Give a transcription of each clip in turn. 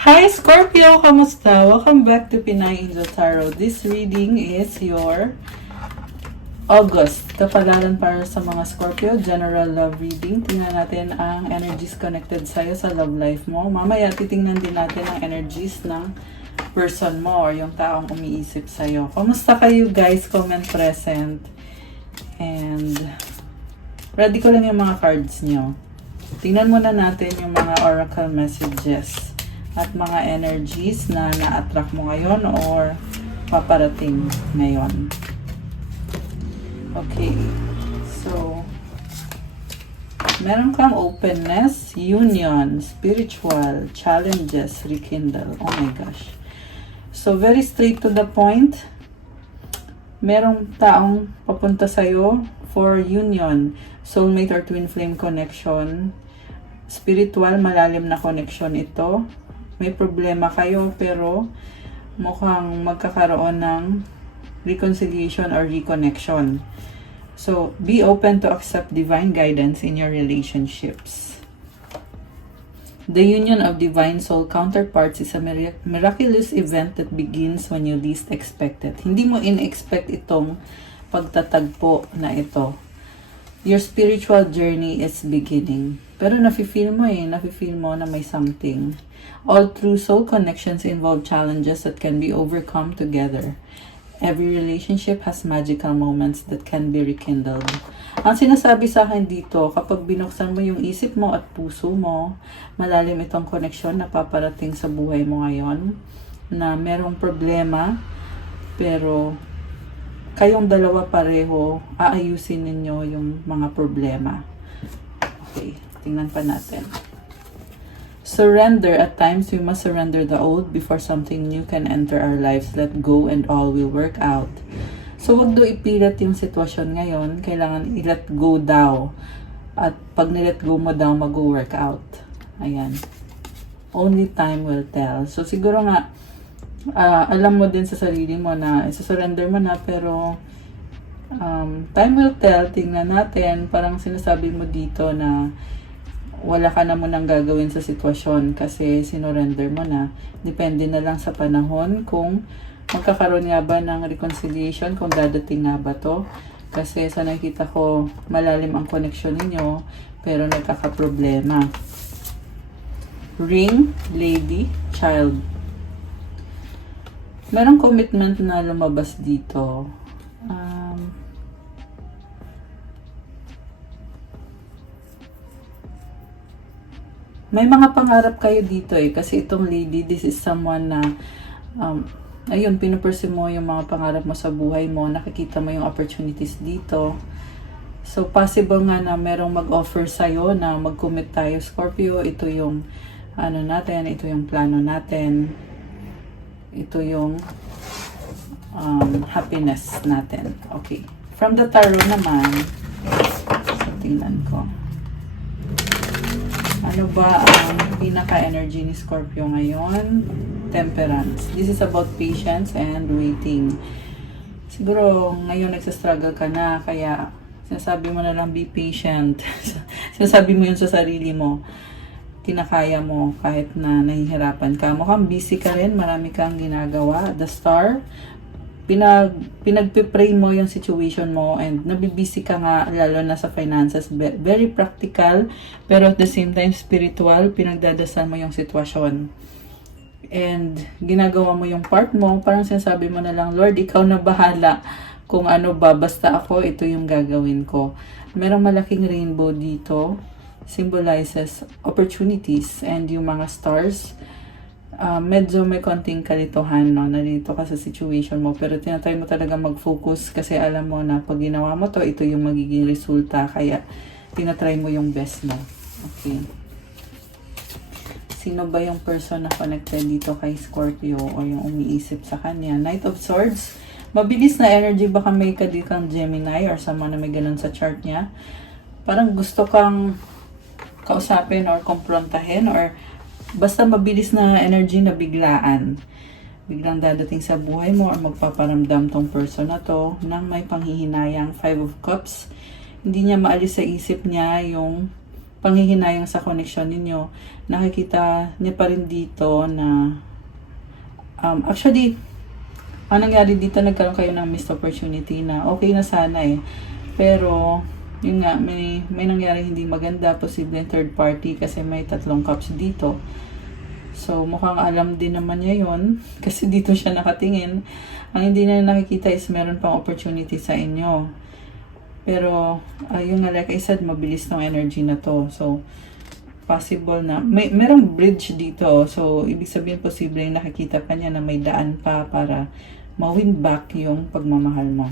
Hi Scorpio! Kamusta? Welcome back to Pinay Angel Tarot. This reading is your August. Kapalaran para sa mga Scorpio. General love reading. Tingnan natin ang energies connected sa'yo sa love life mo. Mamaya titingnan din natin ang energies ng person mo or yung taong umiisip sa'yo. Kamusta kayo guys? Comment present. And ready ko lang yung mga cards nyo. Tingnan muna natin yung mga oracle messages at mga energies na na-attract mo ngayon or paparating ngayon. Okay. So, meron kang openness, union, spiritual, challenges, rekindle. Oh my gosh. So, very straight to the point. Merong taong papunta sa'yo for union, soulmate or twin flame connection. Spiritual, malalim na connection ito. May problema kayo pero mukhang magkakaroon ng reconciliation or reconnection. So, be open to accept divine guidance in your relationships. The union of divine soul counterparts is a miraculous event that begins when you least expect it. Hindi mo in-expect itong pagtatagpo na ito. Your spiritual journey is beginning. Pero nafe-feel mo na may something. All true soul connections involve challenges that can be overcome together. Every relationship has magical moments that can be rekindled. Ang sinasabi sa akin dito, kapag binuksan mo yung isip mo at puso mo, malalim itong koneksyon na paparating sa buhay mo ngayon, na merong problema, pero kayong dalawa pareho, aayusin ninyo yung mga problema. Okay, tingnan pa natin. Surrender. At times, we must surrender the old before something new can enter our lives. Let go and all will work out. So, wag do ipilit yung sitwasyon ngayon. Kailangan i-let go daw. At pag ni-let go mo daw, mag-work out. Ayan. Only time will tell. So, siguro nga, alam mo din sa sarili mo na isa-surrender mo na, pero time will tell. Tingnan natin. Parang sinasabi mo dito na wala ka na munang gagawin sa sitwasyon kasi sinurrender mo na. Depende na lang sa panahon kung magkakaroon nga ba ng reconciliation, kung dadating nga ba to. Kasi sa nakita ko, malalim ang connection ninyo, pero nagkakaproblema. Ring, lady, child. Merong commitment na lumabas dito. May mga pangarap kayo dito kasi itong lady, this is someone na ayun, pinupursue mo yung mga pangarap mo sa buhay mo, nakikita mo yung opportunities dito. So possible nga na merong mag-offer sa'yo na mag-commit tayo, Scorpio. Ito yung natin, ito yung plano natin, ito yung happiness natin. Okay, from the tarot naman, so tingnan ko. Ano ba ang pinaka-energy ni Scorpio ngayon? Temperance. This is about patience and waiting. Siguro ngayon nagsastruggle ka na, kaya sinasabi mo na lang be patient. Sinasabi mo yun sa sarili mo. Kinakaya mo kahit na nahihirapan ka. Mukhang busy ka rin, marami kang ginagawa. The Star, pinagpipray mo yung situation mo and nabibisi ka nga, lalo na sa finances. Very practical, pero at the same time spiritual. Pinagdadasal mo yung sitwasyon and ginagawa mo yung part mo. Parang sinasabi mo na lang, Lord, ikaw na bahala kung ano ba, basta ako, ito yung gagawin ko. Merong malaking rainbow dito, symbolizes opportunities, and yung mga stars, medyo may konting kalituhan, no? Narito ka sa situation mo, pero tinatry mo talaga mag-focus kasi alam mo na pag ginawa mo to, ito yung magiging resulta, kaya tinatry mo yung best mo. Okay. Sino ba yung person na connected dito kay Scorpio o yung umiisip sa kanya? Knight of Swords. Mabilis na energy, baka may kadikang Gemini or someone na may ganun sa chart niya. Parang gusto kang kausapin or komprontahin, or basta mabilis na energy na biglaan. Biglang dadating sa buhay mo or magpaparamdam tong person na to ng may panghihinayang. 5 of Cups. Hindi niya maalis sa isip niya yung panghihinayang sa connection ninyo. Nakikita niya pa rin dito na actually, ang nangyari dito, nagkaroon kayo ng missed opportunity na okay na sana eh. Pero, yun nga, may nangyari hindi maganda, posibleng third party kasi may 3 cups dito. So, mukhang alam din naman niya yun kasi dito siya nakatingin. Ang hindi na nakikita is meron pang opportunity sa inyo. Pero, yun nga, like I said, mabilis tong energy na to. So, possible na, merong bridge dito. So, ibig sabihin, posible nakikita pa niya na may daan pa para ma-win back yung pagmamahal mo.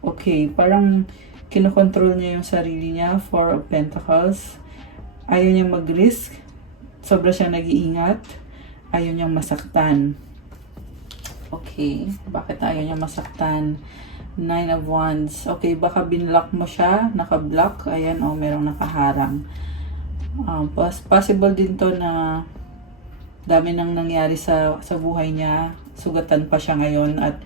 Okay, parang kinokontrol niya yung sarili niya. 4 of Pentacles. Ayaw niya mag-risk. Sobra siya nag-iingat. Ayaw niyang masaktan. Okay, bakit ayaw niya masaktan? 9 of Wands. Okay, baka binlock mo siya. Naka-block. Ayan, merong nakaharang. Possible din to na dami nang nangyari sa buhay niya. Sugatan pa siya ngayon at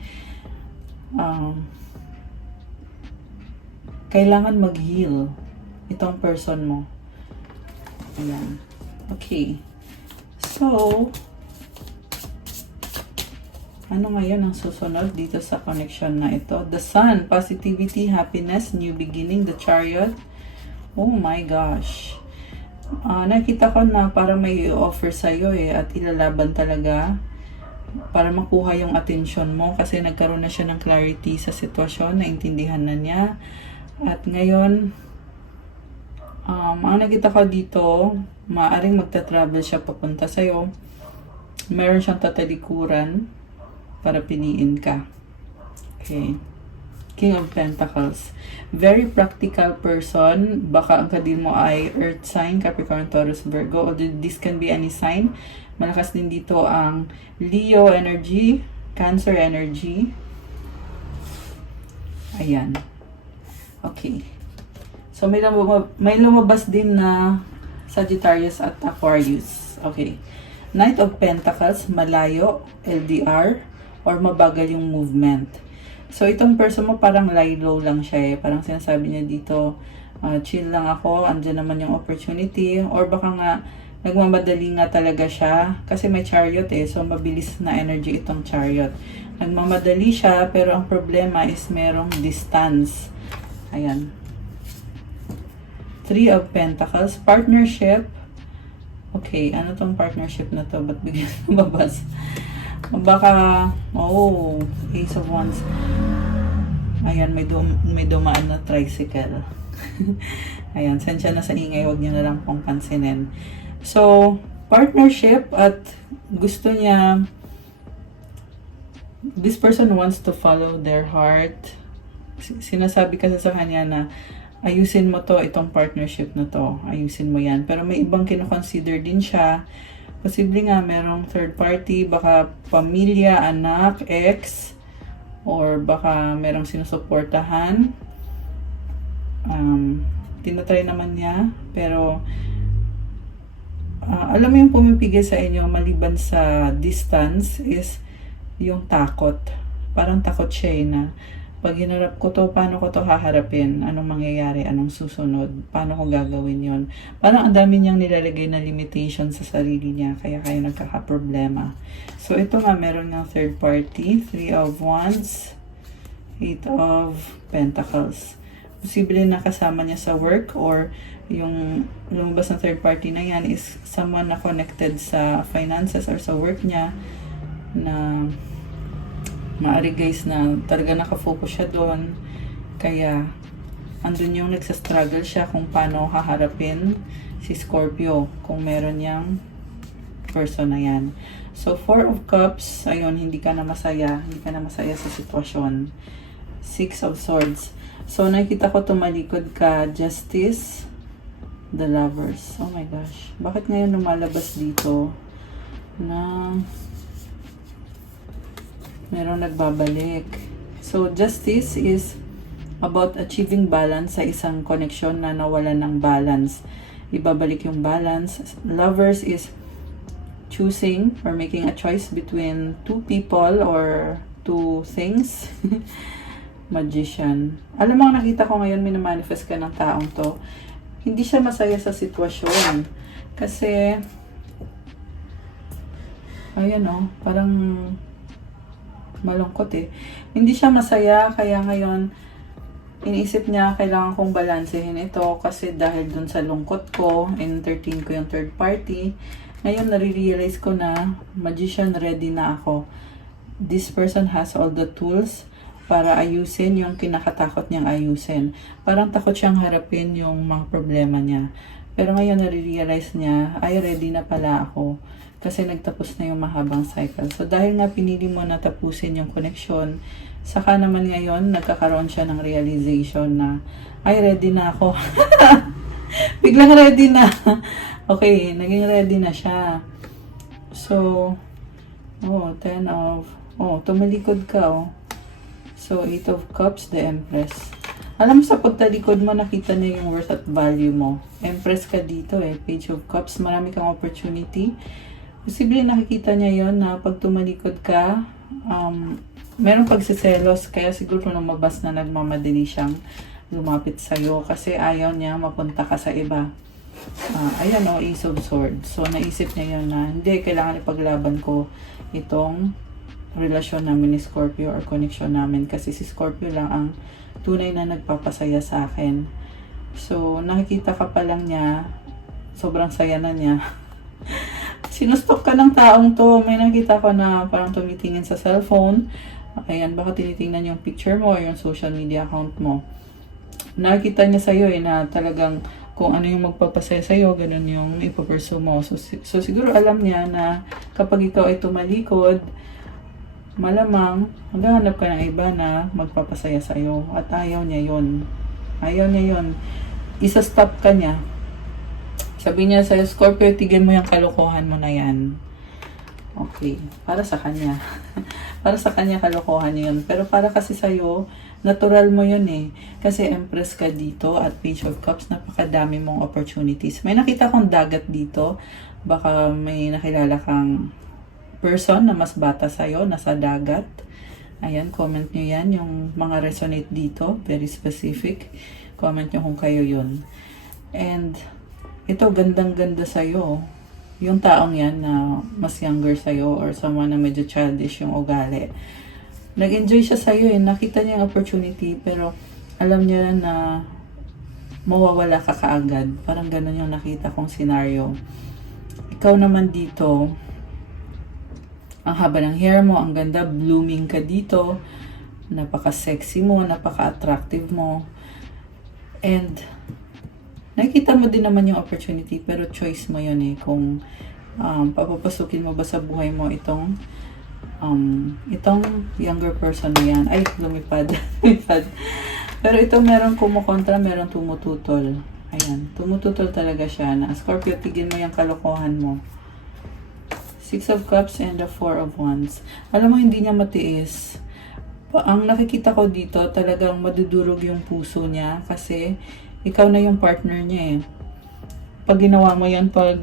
kailangan mag-heal itong person mo. Ayan. Okay. So, ano ngayon ang susunod dito sa connection na ito? The Sun, positivity, happiness, new beginning, the Chariot. Oh my gosh. Nakita ko na parang may offer sa'yo eh at ilalaban talaga para makuha yung attention mo kasi nagkaroon na siya ng clarity sa sitwasyon, naintindihan na niya. At ngayon, ang nakita ko dito, maaaring magta-travel siya papunta sa'yo. Meron siyang tatalikuran para piliin ka. Okay. King of Pentacles. Very practical person. Baka ang kadil mo ay Earth sign, Capricorn, Taurus, Virgo. Or this can be any sign. Malakas din dito ang Leo energy, Cancer energy. Ayan. Okay. So, may lumabas din na Sagittarius at Aquarius. Okay. Knight of Pentacles, malayo, LDR, or mabagal yung movement. So, itong person mo parang lie low lang siya eh. Parang sinasabi niya dito, chill lang ako, andyan naman yung opportunity. Or baka nga, nagmamadali nga talaga siya. Kasi may chariot eh. So, mabilis na energy itong chariot. Nagmamadali siya, pero ang problema is merong distance. Ayan. 3 of Pentacles. Partnership. Okay, ano tong partnership na to? Ba't bigyan mababas? Baka, Ace of Wands. Ayan, may dumaan na tricycle. Ayan, sensya na sa ingay. Huwag niyo na lang pong pansinin. So, partnership at gusto niya, this person wants to follow their heart. Sinasabi kasi sa kanya na ayusin mo to, itong partnership na to. Ayusin mo yan. Pero may ibang kinoconsider din siya. Posible nga merong third party, baka pamilya, anak, ex, or baka merong sinusuportahan. Tinatry naman niya. Pero, alam mo yung pumipigil sa inyo maliban sa distance is yung takot. Parang takot siya na pag hinarap ko to, paano ko to haharapin? Anong mangyayari? Anong susunod? Paano ko gagawin yon? Parang ang dami niyang nilalagay na limitation sa sarili niya, kaya nagkakaproblema. So, ito nga, meron ng third party, 3 of Wands, 8 of Pentacles. Posible na kasama niya sa work or yung lumabas ng third party na yan is someone na connected sa finances or sa work niya na maari guys na talaga nakafocus siya doon. Kaya, andun yung nagsastruggle siya kung paano haharapin si Scorpio kung meron niyang person na yan. So, 4 of Cups, ayun, hindi ka na masaya. Hindi ka na masaya sa sitwasyon. 6 of Swords. So, nakita ko tumalikod ka, Justice, the Lovers. Oh my gosh. Bakit ngayon lumalabas dito na merong nagbabalik? So, Justice is about achieving balance sa isang connection na nawalan ng balance. Ibabalik yung balance. Lovers is choosing or making a choice between two people or two things. Magician. Alam mo, nakita ko ngayon, minamanifest ka ng taong to. hindi siya masaya sa sitwasyon. Kasi, ayan o, parang malungkot eh. Hindi siya masaya, kaya ngayon, iniisip niya, kailangan kong balansehin ito kasi dahil dun sa lungkot ko, entertain ko yung third party. Ngayon, nare-realize ko na magician, ready na ako. This person has all the tools para ayusin yung kinakatakot niyang ayusin. Parang takot siyang harapin yung mga problema niya. Pero ngayon, nare-realize niya, ay, ready na pala ako. Kasi nagtapos na yung mahabang cycle. So, dahil nga pinili mo na tapusin yung connection, saka naman ngayon, nagkakaroon siya ng realization na, ay, ready na ako. Biglang ready na. Okay, naging ready na siya. So, 10 of, tumalikod ka, oh. So, 8 of Cups, the Empress. Alam mo, sa pagtalikod mo, nakita niya yung worth at value mo. Empress ka dito eh. Page of Cups, marami kang opportunity. Posible nakikita niya yon na pag tumalikod ka, merong pagsiselos. Kaya siguro lumabas na nagmamadali siyang lumapit sa'yo. Kasi ayaw niya mapunta ka sa iba. Ayan o, Ace of Swords. So, naisip niya yun na, hindi, kailangan ipaglaban ko itong relasyon namin ni Scorpio or connection namin. Kasi si Scorpio lang ang tunay na nagpapasaya sa akin. So, nakikita ka pa lang niya, sobrang saya na niya. Sinustok ka ng taong to. May nakita ko na parang tumitingin sa cellphone. Ayan, baka tinitingnan yung picture mo or yung social media account mo. Nakikita niya sa'yo na talagang kung ano yung magpapasaya sa'yo, ganun yung ipapursue mo. So, siguro alam niya na kapag ikaw ay tumalikod, malamang maghahanap ka ng iba na magpapasaya sa'yo. At ayaw niya yon. Ayaw niya yon. Isa-stop ka niya. Sabi niya sa Scorpio, tigil mo yung kalokohan mo na yan. Okay. Para sa kanya. Para sa kanya kalokohan yun. Pero para kasi sa'yo, natural mo yun eh. Kasi Empress ka dito at Page of Cups, napakadami mong opportunities. May nakita kong dagat dito. Baka may nakilala kang person na mas bata sa'yo, nasa dagat. Ayan, comment nyo yan. Yung mga resonate dito, very specific. Comment nyo kung kayo yun. And ito, gandang-ganda sa'yo. Yung taong yan na mas younger sa'yo or someone na medyo childish yung ugali. Nag-enjoy siya sa'yo eh. Nakita niya yung opportunity pero alam niya na mawawala ka kaagad. Parang ganun yung nakita kong scenario. Ikaw naman dito, ang haba ng hair mo, ang ganda, blooming ka dito. Napaka-sexy mo, napaka-attractive mo. And nakikita mo din naman yung opportunity, pero choice mo yun eh. Kung papapasukin mo ba sa buhay mo itong younger person na yan. Ay, lumipad. Lumipad. Pero ito meron kumukontra, meron tumututol. Ayan, tumututol talaga siya na, Scorpio, tigil mo yung kalokohan mo. 6 of Cups and the 4 of Wands. Alam mo, hindi niya matiis. Ang nakikita ko dito, talagang madudurog yung puso niya kasi ikaw na yung partner niya eh. Pag ginawa mo yan, pag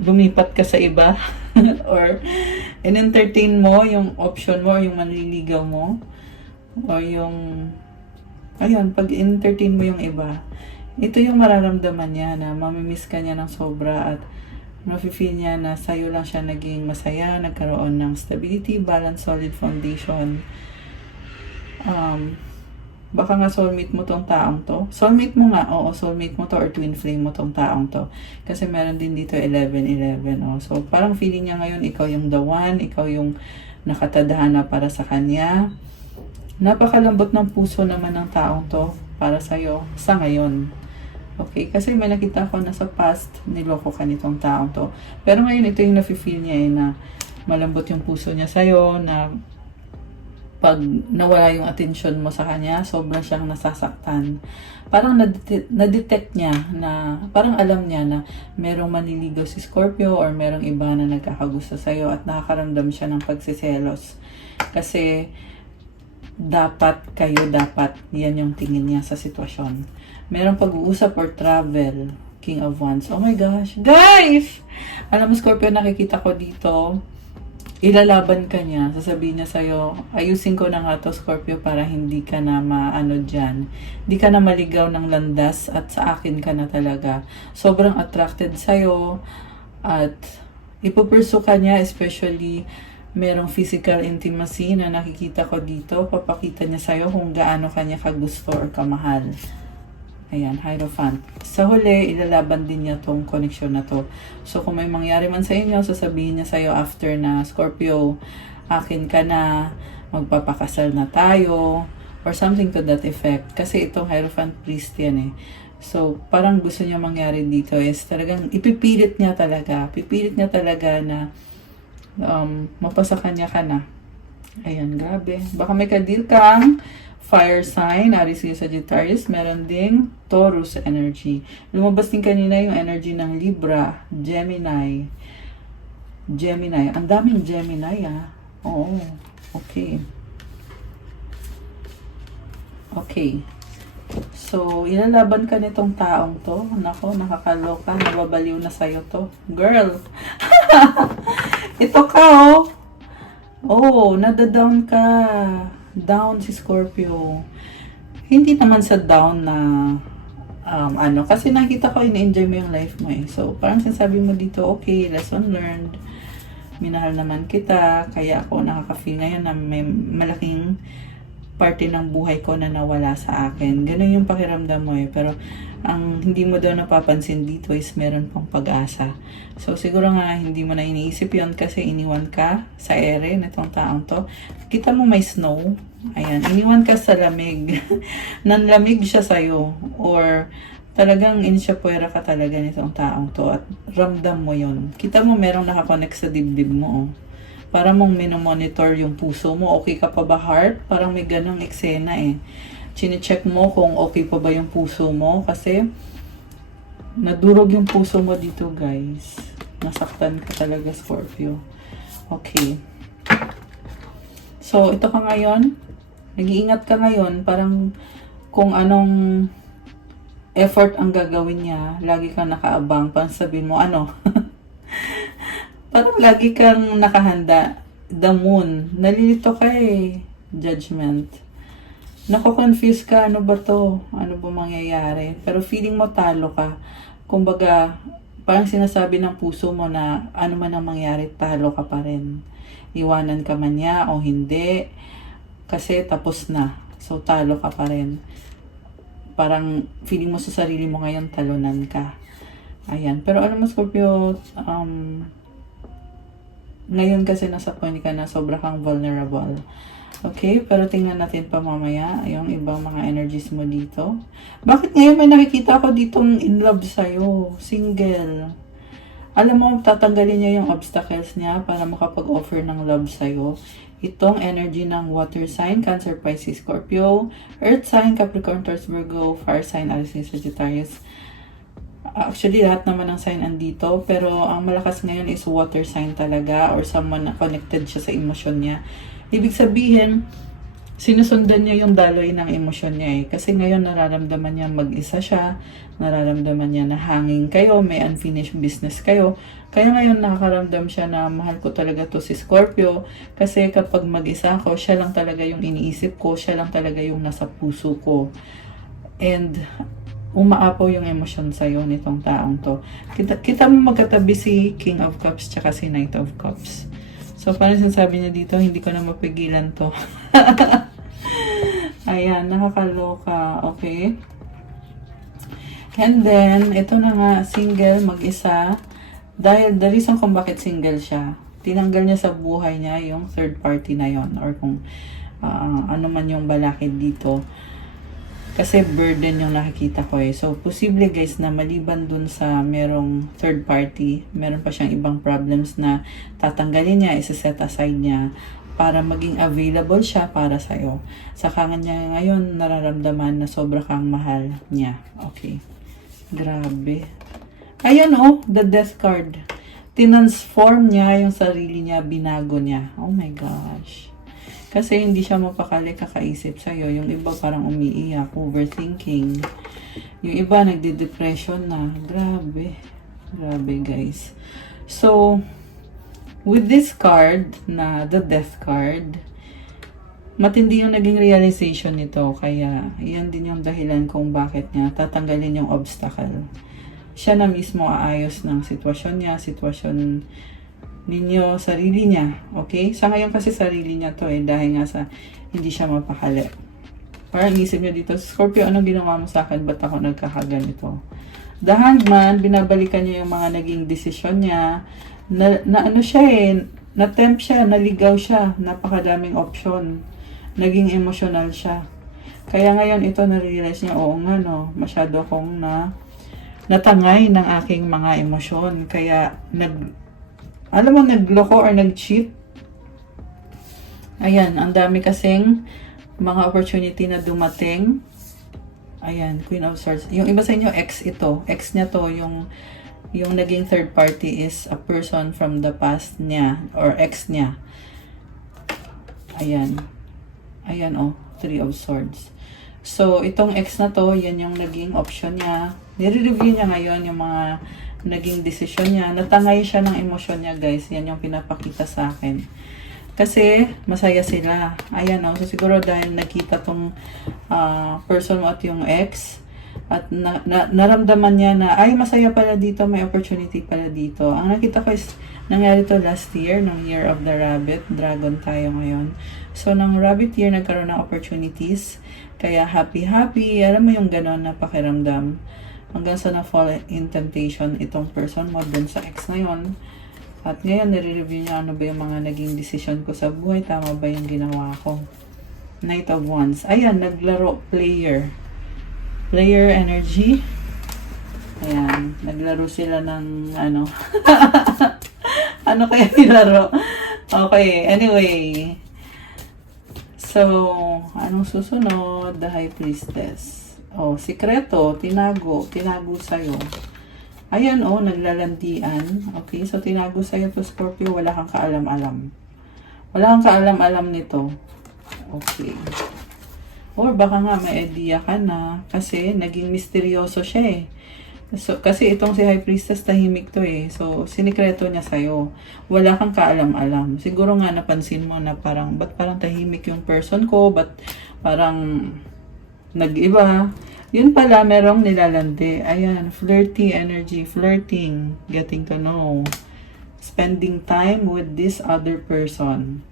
lumipat ka sa iba, or in-entertain mo yung option mo, or yung manliligaw mo, or yung, ayun, pag in-entertain mo yung iba, ito yung mararamdaman niya na mamimiss ka niya ng sobra at mafe-feel niya na sa'yo lang siya naging masaya, nagkaroon ng stability, balance, solid foundation. Baka nga soulmate mo tong taong to. Soulmate mo nga, oo, soulmate mo to or twin flame mo tong taong to. Kasi meron din dito 11-11, oh. So, parang feeling niya ngayon, ikaw yung the one, ikaw yung nakatadhana para sa kanya. Napakalambot ng puso naman ng taong to para sa'yo sa ngayon. Okay, kasi may nakita ko na sa past, niloko ka nitong taong to. Pero ngayon, ito yung nafe-feel niya eh, na malambot yung puso niya sa'yo, na pag nawala yung attention mo sa kanya, sobrang siyang nasasaktan. Parang na-detect niya na, parang alam niya na merong manliligaw si Scorpio or merong iba na nagkakagusto sa'yo at nakakaramdam siya ng pagsiselos. Kasi dapat yan yung tingin niya sa sitwasyon. Merong pag-uusap or travel, King of Wands. Oh my gosh. Guys! Alam mo, Scorpio, nakikita ko dito, ilalaban ka niya, sasabihin niya sa'yo, ayusin ko na nga to, Scorpio, para hindi ka na maano dyan. Hindi ka na maligaw ng landas at sa akin ka na talaga. Sobrang attracted sa'yo at ipupursu ka niya, especially merong physical intimacy na nakikita ko dito. Papakita niya sa'yo kung gaano kanya kagusto or kamahal. Ayan, Hierophant. Sa huli, ilalaban din niya tong connection na to. So, kung may mangyari man sa inyo, sasabihin niya sa'yo after na, Scorpio, akin ka na, magpapakasal na tayo, or something to that effect. Kasi itong Hierophant priest yan eh. So, parang gusto niya mangyari dito is talagang ipipilit niya talaga. Pipilit niya talaga na mapasa kanya ka na. Ayan, grabe. Baka may kadil kang fire sign, Aries, Leo, Sagittarius. Meron ding Taurus energy. Lumabas din kanina yung energy ng Libra, Gemini. Gemini. Ang daming Gemini ah. Oo. Okay. Okay. So, ilalaban ka nitong taong to. Nako, nakakaloka. Nababaliw na sa'yo to. Girl! Ito ka oh. Oh, nadadown ka. Down si Scorpio. Hindi naman sa down na kasi nakita ko in-enjoy mo yung life mo eh. So, parang sinasabi mo dito, okay, lesson learned. Minahal naman kita, kaya ako nakaka-feel ngayon na may malaking parte ng buhay ko na nawala sa akin. Ganun yung pakiramdam mo eh. Pero, ang hindi mo daw napapansin dito is meron pang pag-asa. So, siguro nga hindi mo na iniisip yon kasi iniwan ka sa ere nitong taong to. Kita mo may snow. Ayan, iniwan ka sa lamig. Nanlamig siya sa'yo. Or, talagang insyapuera ka talaga nitong taong to. At ramdam mo yon. Kita mo merong nakakonect sa dibdib mo. Oh. Para mong minomonitor yung puso mo. Okay ka pa ba, heart? Parang may ganong eksena eh. Chine-check mo kung okay pa ba yung puso mo. Kasi, nadurog yung puso mo dito, guys. Nasaktan ka talaga, Scorpio. Okay. So, ito ka ngayon. Nag-iingat ka ngayon. Parang kung anong effort ang gagawin niya, lagi kang nakaabang. Parang sabihin mo, ano? Parang lagi kang nakahanda. The moon. Nalilito ka eh. Judgment. Nako-confuse ka. Ano ba to? Ano ba mangyayari? Pero feeling mo talo ka. Kumbaga, parang sinasabi ng puso mo na ano man ang mangyari, talo ka pa rin. Iwanan ka man niya o hindi. Kasi tapos na. So, talo ka pa rin. Parang feeling mo sa sarili mo ngayon, talunan ka. Ayan. Pero alam mo, Scorpio, ngayon kasi nasa point ka na sobra kang vulnerable. Okay? Pero tingnan natin pa mamaya yung ibang mga energies mo dito. Bakit ngayon may nakikita ako ditong in love sa'yo? Single. Alam mo, tatanggalin niya yung obstacles niya para makapag-offer ng love sa'yo. Itong energy ng water sign, Cancer, Pisces, Scorpio, Earth sign, Capricorn, Taurus, Virgo, fire sign, Aries, Sagittarius. Actually, lahat naman ng sign andito. Pero ang malakas ngayon is water sign talaga or someone na connected siya sa emosyon niya. Ibig sabihin, sinusundan niya yung daloy ng emosyon niya eh. Kasi ngayon nararamdaman niya mag-isa siya. Nararamdaman niya na hanging kayo, may unfinished business kayo. Kaya ngayon nakakaramdam siya na mahal ko talaga to si Scorpio. Kasi kapag mag-isa ako, siya lang talaga yung iniisip ko. Siya lang talaga yung nasa puso ko. And umaapaw yung emosyon sa'yo nitong taong to. Kita mo magkatabi si King of Cups tsaka si Knight of Cups. So, parang sinasabi niya dito, hindi ko na mapigilan to. Ayan, nakakaloka. Okay. And then, ito na nga, single, mag-isa. Dahil, the reason kung bakit single siya, tinanggal niya sa buhay niya yung third party na yon or kung ano man yung balakid dito. Kasi burden yung nakikita ko eh. So, posible guys na maliban dun sa merong third party, meron pa siyang ibang problems na tatanggalin niya, isa-set aside niya para maging available siya para sa'yo. Saka niya ngayon nararamdaman na sobra kang mahal niya. Okay. Grabe. Ayan oh, the death card. Tinansform niya yung sarili niya, binago niya. Oh my gosh. Kasi hindi siya mapakali kakaisip sa'yo. Yung iba parang umiiyak, overthinking. Yung iba nagde-depression na. Grabe. Grabe guys. So, with this card na the death card, matindi yung naging realization nito. Kaya, yan din yung dahilan kung bakit niya tatanggalin yung obstacle. Siya na mismo aayos ng sitwasyon niya, sitwasyon ninyo, sarili niya. Okay? Sa ngayon kasi sarili niya to dahil nga sa hindi siya mapakali. Parang isip niyo dito, Scorpio, anong ginawa mo sa akin? Ba't ako nagkakaganito? The Hangman, binabalikan niya yung mga naging desisyon niya. Na ano siya na-tempt siya, naligaw siya, napakadaming option. Naging emotional siya. Kaya ngayon ito na-realize niya, oo nga no, masyado akong natangay ng aking mga emosyon. Kaya nagloko or nag-cheat. Ayan, ang dami kasing mga opportunity na dumating. Ayan, Queen of Swords. Yung iba sa inyo, ex ito. Ex niya to, yung naging third party is a person from the past niya or ex niya. Ayan. Ayan, Three of Swords. So, itong ex na to, yan yung naging option niya. Nire-review niya ngayon yung mga naging decision niya. Natangay siya ng emosyon niya, guys. Yan yung pinapakita sa akin. Kasi, masaya sila. Ayan, So, siguro dahil nakita tong person mo at yung ex, at naramdaman niya na, ay, masaya pala dito, may opportunity pala dito. Ang nakita ko is, nangyari to last year, ng Year of the Rabbit. Dragon tayo ngayon. So, ng Rabbit Year, nagkaroon ng opportunities. Kaya, happy-happy. Alam mo yung ganon na pakiramdam. Hanggang sa na-fall in temptation itong person mo dun sa ex na yun. At ngayon, nire-review niya ano ba yung mga naging decision ko sa buhay. Tama ba yung ginawa ko? Knight of Wands. Ayan, naglaro. Player. Player energy. Ayan, naglaro sila ng ano. Ano kaya nilaro? Okay, anyway. So, anong susunod? The High Priestess. Sikreto, tinago sa'yo. Ayan, naglalandian. Okay, so tinago sa'yo to, Scorpio, wala kang kaalam-alam. Wala kang kaalam-alam nito. Okay. Or baka nga may idea ka na kasi naging misteryoso siya So, kasi itong si High Priestess, tahimik to So, sinikreto niya sa'yo. Wala kang kaalam-alam. Siguro nga napansin mo na ba't parang tahimik yung person ko? Ba't parang nag-iba? Yun pala, merong nilalandi. Ayan, flirty energy, flirting, getting to know. Spending time with this other person.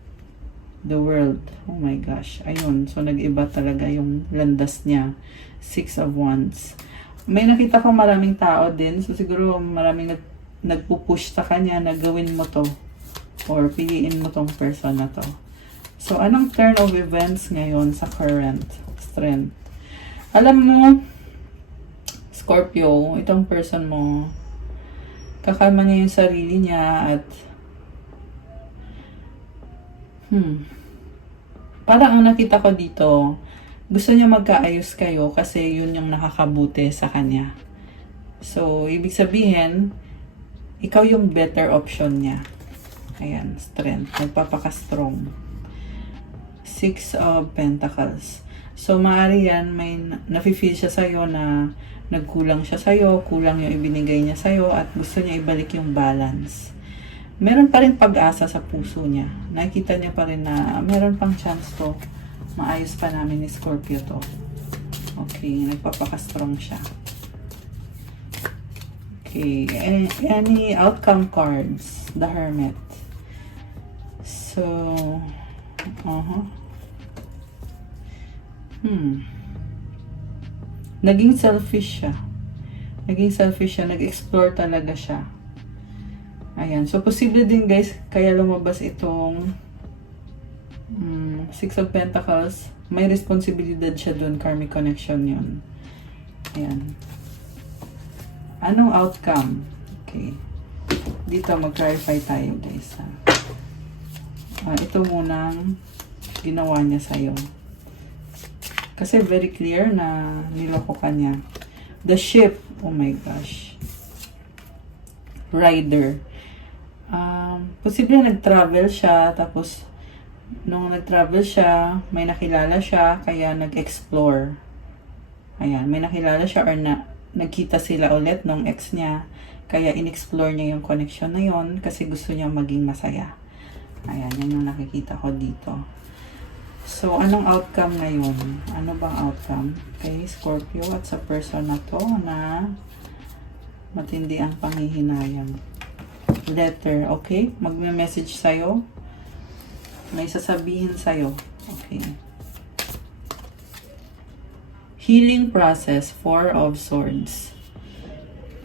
The world. Oh my gosh. Ayun, so nag-iba talaga yung landas niya. Six of Wands. May nakita ko maraming tao din. So, siguro maraming nagpupush sa kanya na gawin mo to. Or piliin mo tong person na to. So, anong turn of events ngayon sa current strength? Alam mo, Scorpio, itong person mo, kakalma niya yung sarili niya at parang ang nakita ko dito, gusto niya magkaayos kayo kasi yun yung nakakabuti sa kanya. So, ibig sabihin, ikaw yung better option niya. Ayan, strength. Nagpapaka-strong. Six of Pentacles. So, maaari yan, may nafe-feel siya sa'yo na nagkulang siya sa'yo, kulang yung ibinigay niya sa'yo, at gusto niya ibalik yung balance. Meron pa rin pag-asa sa puso niya. Nakikita niya pa rin na meron pang chance to. Maayos pa namin ni Scorpio to. Okay, nagpapaka-strong siya. Okay, any outcome cards? The Hermit. So, Naging selfish siya. Nag-explore talaga siya. Ayan. So, posible din guys, kaya lumabas itong Six of Pentacles. May responsibilidad siya doon. Karmic connection yun. Ayan. Anong outcome? Okay. Dito, mag-clarify tayo guys. Ito munang ginawa niya sa'yo. Kasi very clear na niloko ka niya. The ship. Oh my gosh. Rider. Posible nag-travel siya, tapos nung nag-travel siya, may nakilala siya, kaya nag-explore. Ayan, may nakilala siya or nagkita sila ulit nung ex niya, Kaya in-explore niya yung connection na yon kasi gusto niya maging masaya. Ayan, yan yung nakikita ko dito. So, anong outcome ngayon? Ano bang outcome? Okay, Scorpio, at sa person na to na matindi ang panghihinayang. Letter, okay? Magme-message sa'yo. May sasabihin sa'yo. Okay. Healing process, 4 of Swords.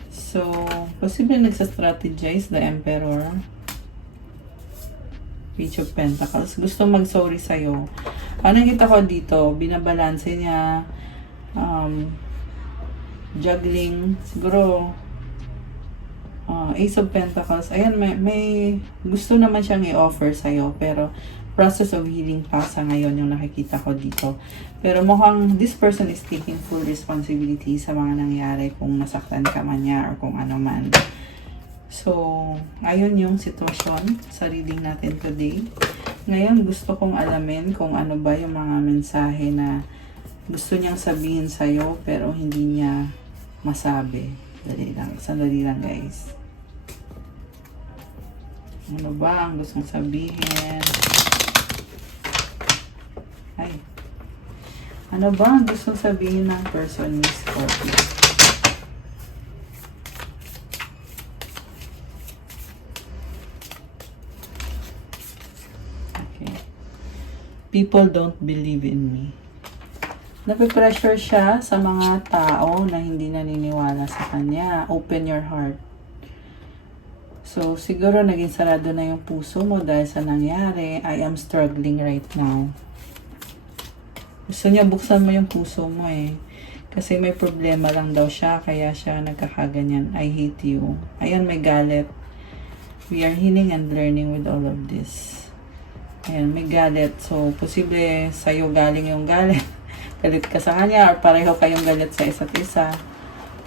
So, posible nagsa-strategize, the Emperor. Page of Pentacles. Gusto mag-sorry sa'yo. Ano kita ko dito? Binabalanse niya. Juggling. Siguro, Ace of Pentacles. Ayan, may gusto naman siyang i-offer sa'yo. Pero, process of healing pa sa ngayon yung nakikita ko dito. Pero mukhang this person is taking full responsibility sa mga nangyari kung nasaktan ka man niya or kung ano man. So, ayun yung sitwasyon sa reading natin today. Ngayon, gusto kong alamin kung ano ba yung mga mensahe na gusto niyang sabihin sa'yo pero hindi niya masabi. Dali lang. Sandali lang, guys. Ano ba ang gustong sabihin? Ay. Ano ba ang gustong sabihin ng person ni Scorpio? People don't believe in me. Nape-pressure siya sa mga tao na hindi naniniwala sa kanya. Open your heart. So, siguro naging sarado na yung puso mo dahil sa nangyari. I am struggling right now. Gusto niya buksan mo yung puso mo eh. Kasi may problema lang daw siya, kaya siya nagkakaganyan. I hate you. Ayan, may galit. We are healing and learning with all of this. Ayan, may galit. So, posible sa'yo galing yung galit. Galit ka sa kanya or pareho kayong galit sa isa't isa.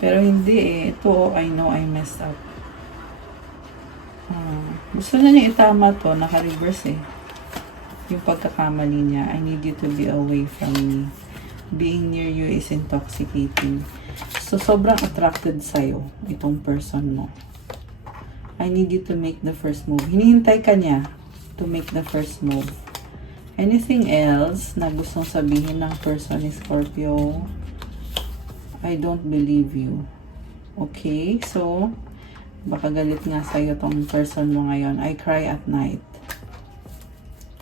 Pero hindi eh. Ito, I know I messed up. Gusto niya itama to. Naka-reverse eh. Yung pagkakamali niya. I need you to be away from me. Being near you is intoxicating. So, sobrang attracted sa'yo itong person mo. I need you to make the first move. Hinihintay ka niya to make the first move. Anything else na gustong sabihin ng person ni Scorpio? I don't believe you. Okay, so baka galit nga sa'yo tong person mo ngayon. I cry at night.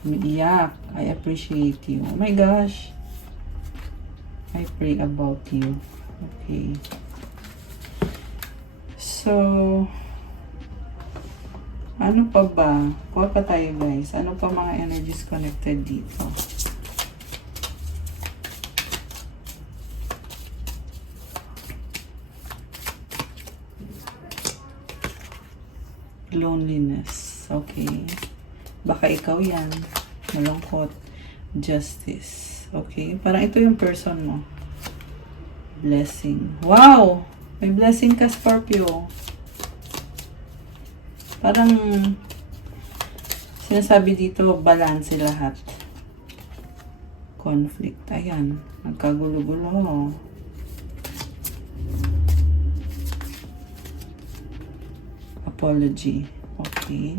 Umiiyak. I appreciate you. Oh my gosh. I pray about you. Okay. So, ano pa ba? Kuha pa tayo, guys. Ano pa mga energies connected dito? Loneliness. Okay. Baka ikaw yan. Malungkot. Justice. Okay. Parang ito yung person mo. Blessing. Wow! May blessing ka, Scorpio. Parang sinasabi dito, balance lahat. Conflict. Ayan. Nagkagulo-gulo. Apology. Okay.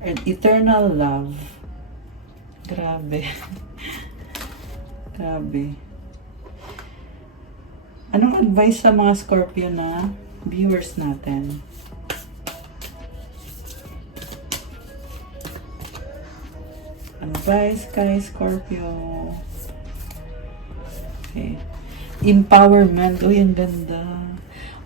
And eternal love. Grabe. Grabe. Anong advice sa mga Scorpio na viewers natin? Advice kay Scorpio. Okay. Empowerment. Uy, ang ganda.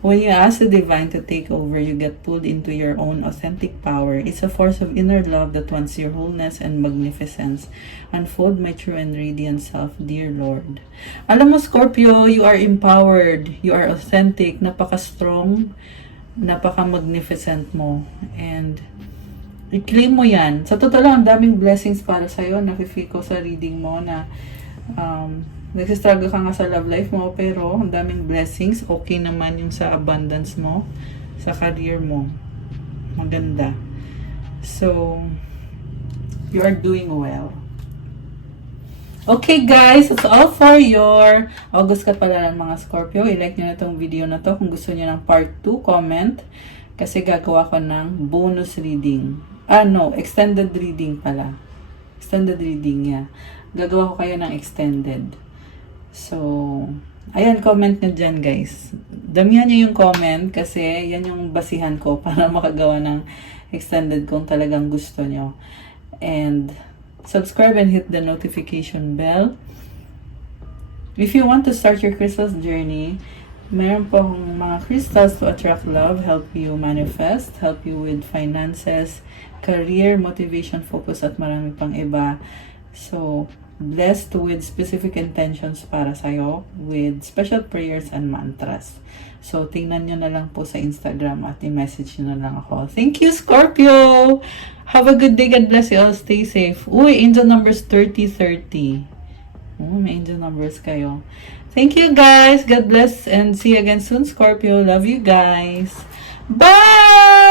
When you ask the divine to take over, you get pulled into your own authentic power. It's a force of inner love that wants your wholeness and magnificence. Unfold my true and radiant self, dear Lord. Alam mo, Scorpio, you are empowered. You are authentic. Napaka-strong. Napaka-magnificent mo. And i-claim mo yan. Sa totoo lang, ang daming blessings para sa'yo. Nafe-feel ko sa reading mo na nagsistruggle ka nga sa love life mo, pero ang daming blessings. Okay naman yung sa abundance mo, sa career mo. Maganda. So, you are doing well. Okay guys, it's all for your August kapalaran mga Scorpio. I-like nyo na itong video na to. Kung gusto nyo ng part 2, comment. Kasi gagawa ko ng bonus reading. No, extended reading pala. Extended reading, yeah. Gagawa ko kayo ng extended. So, ayan, comment nyo dyan guys. Damihan nyo yung comment kasi yan yung basihan ko para makagawa ng extended kung talagang gusto nyo. And subscribe and hit the notification bell. If you want to start your crystals journey, meron po akong mga crystals to attract love, help you manifest, help you with finances, career, motivation, focus, at marami pang iba. So, blessed with specific intentions para sa'yo with special prayers and mantras. So, tingnan nyo na lang po sa Instagram at i-message nyo na lang ako. Thank you, Scorpio! Have a good day. God bless you all. Stay safe. Uy, angel numbers 3030. May angel numbers kayo. Thank you, guys. God bless and see you again soon, Scorpio. Love you guys. Bye!